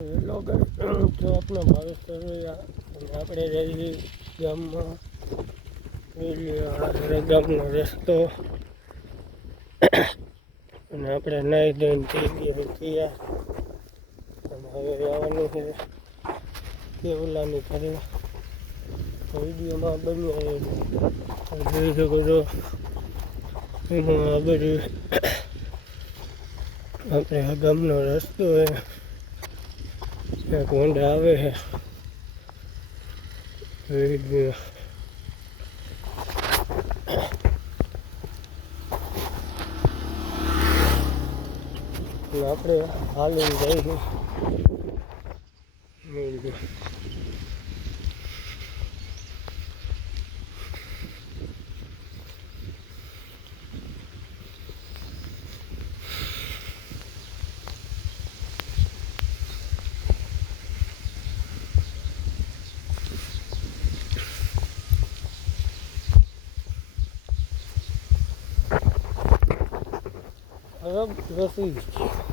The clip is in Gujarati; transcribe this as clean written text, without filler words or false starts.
હેલો ગાઈસ, જો આપનો ભાવેશ સરવૈયા અને આપણે રહી ગામમાં ગામનો રસ્તો અને આપણે નાહી ધોઈને થઈ ગયા તૈયાર અને હવે આવવાનું છે કેવલાની ઘરે. વિડીયોમાં બન્યા જોઈ શકો છો એમાં આ બધું આપણે ગામનો રસ્તો એક હોન્ડા આવે છે આપણે હાલીને જઈશું. હવે રસી